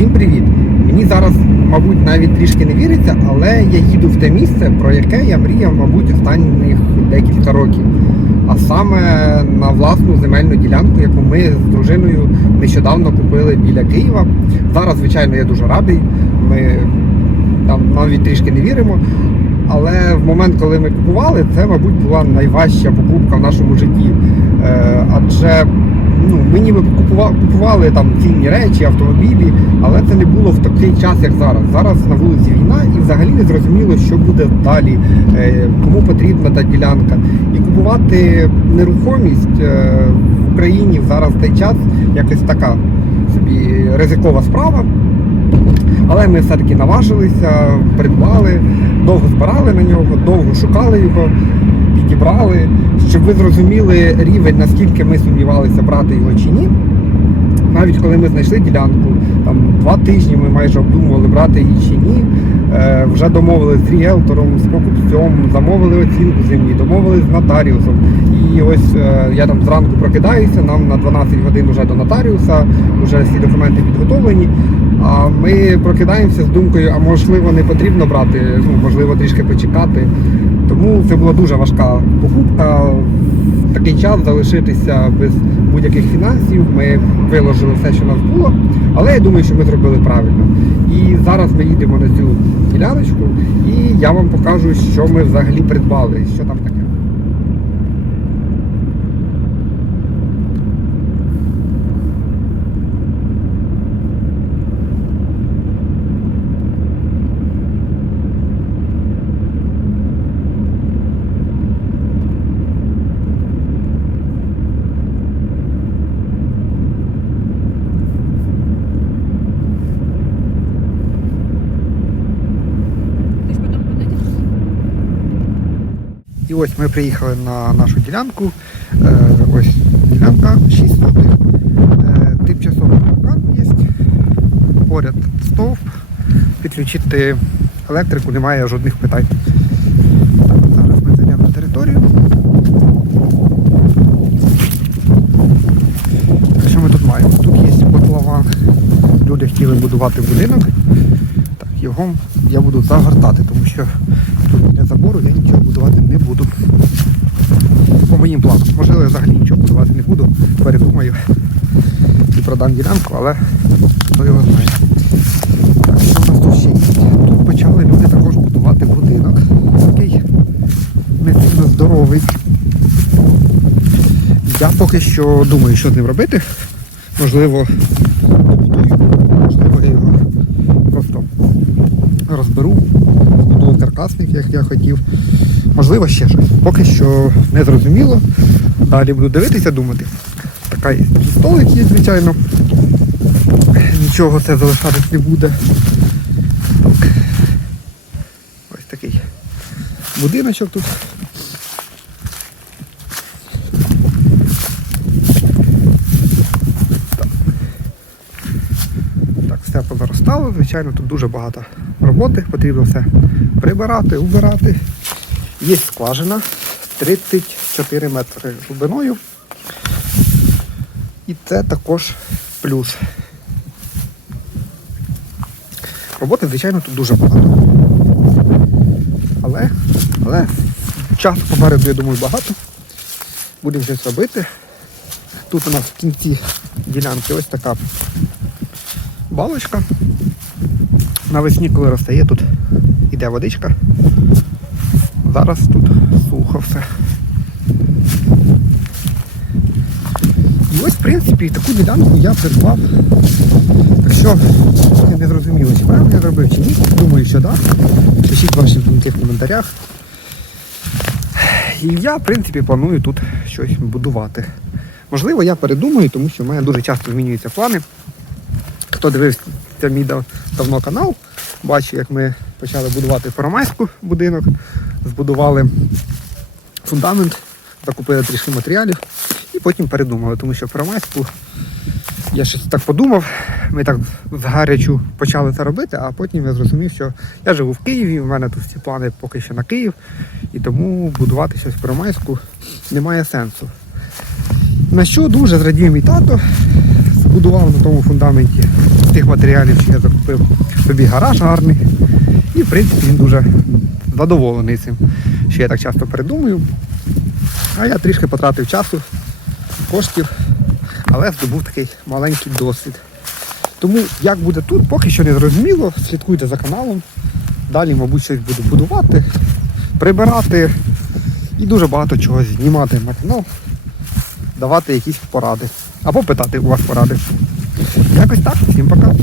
Всім привіт! Мені зараз, мабуть, навіть трішки не віриться, але я їду в те місце, про яке я мріяв, мабуть, останніх декілька років. А саме на власну земельну ділянку, яку ми з дружиною нещодавно купили біля Києва. Зараз, звичайно, я дуже радий. Ми там навіть трішки не віримо. Але в момент, коли ми купували, це, мабуть, була найважча покупка в нашому житті. Е, адже ну, ми ніби купували, купували там цінні речі, автомобілі, але це не було в такий час, як зараз. Зараз на вулиці війна і взагалі не зрозуміло, що буде далі, е, кому потрібна та ділянка. І купувати нерухомість е, в Україні зараз в той час якось така собі ризикова справа. Але ми все-таки наважилися, придбали, довго збирали на нього, довго шукали його, підібрали, щоб ви зрозуміли рівень, наскільки ми сумнівалися брати його чи ні. Навіть коли ми знайшли ділянку, там два тижні ми майже обдумували, брати її чи ні. Е, вже домовились з ріелтором, з покупцем, замовили оцінку землі, домовились з нотаріусом. І ось е, я там зранку прокидаюся, нам на 12 годин вже до нотаріуса, вже всі документи підготовлені. А ми прокидаємося з думкою, а можливо не потрібно брати, ну можливо трішки почекати. Тому це була дуже важка покупка. Такий час залишитися без будь-яких фінансів. Ми виложили все, що у нас було, але я думаю, що ми зробили правильно. І зараз ми їдемо на цю діляночку, і я вам покажу, що ми взагалі придбали, що там таке. І ось ми приїхали на нашу ділянку. Е, ось ділянка 6 сотих. Е, тимчасовий паркан є. Поряд стовп. Підключити електрику немає жодних питань. Так, зараз ми зайдемо на територію. Що ми тут маємо? Тут є котлован. Люди хотіли будувати будинок. Так, його я буду загортати, тому що тут біля забору я нічого будувати не буду. По моїм планам. Можливо, я взагалі нічого будувати не буду. Передумаю і продам ділянку, але хто його знає. Так, що у нас тут ще є? Тут почали люди також будувати будинок. Такий не сильно здоровий. Я поки що думаю, що з ним робити. Можливо, добудую, можливо, я його просто розберу, збудую каркасник, як я хотів. Можливо, ще щось. Поки що не зрозуміло. Далі буду дивитися, думати. Така є столик є, звичайно. Нічого це залишатись не буде. Так. Ось такий будиночок тут. Все позаростало, звичайно, тут дуже багато роботи, потрібно все прибирати, убирати. Є скважина 34 метри глибиною. І це також плюс. Роботи, звичайно, тут дуже багато. Але, але часу попереду, я думаю, багато. Будемо щось робити. Тут у нас в кінці ділянки ось така балочка. Навесні, коли розстає, тут іде водичка. Зараз тут сухо все. І ось, в принципі, таку ділянку я придбав. Так що я не зрозуміло, чи правильно я зробив, чи ні. Думаю, що так. Пишіть ваші думки в коментарях. І я, в принципі, планую тут щось будувати. Можливо, я передумаю, тому що в мене дуже часто змінюються плани. Хто дивився мій давно канал, бачив, як ми почали будувати Первомайську будинок, збудували фундамент, закупили трішки матеріалів і потім передумали, тому що Первомайську я щось так подумав, ми так з гарячу почали це робити, а потім я зрозумів, що я живу в Києві, у мене тут всі плани поки що на Київ, і тому будувати щось в Первомайську немає сенсу. На що дуже зрадів мій тато. збудував на тому фундаменті тих матеріалів, що я закупив собі гараж гарний. І в принципі він дуже задоволений цим, що я так часто придумую. А я трішки потратив часу, коштів, але здобув такий маленький досвід. Тому як буде тут, поки що не зрозуміло. Слідкуйте за каналом. Далі, мабуть, щось буду будувати, прибирати і дуже багато чого знімати на канал, давати якісь поради. Або питати у вас поради. Якось так, всім пока.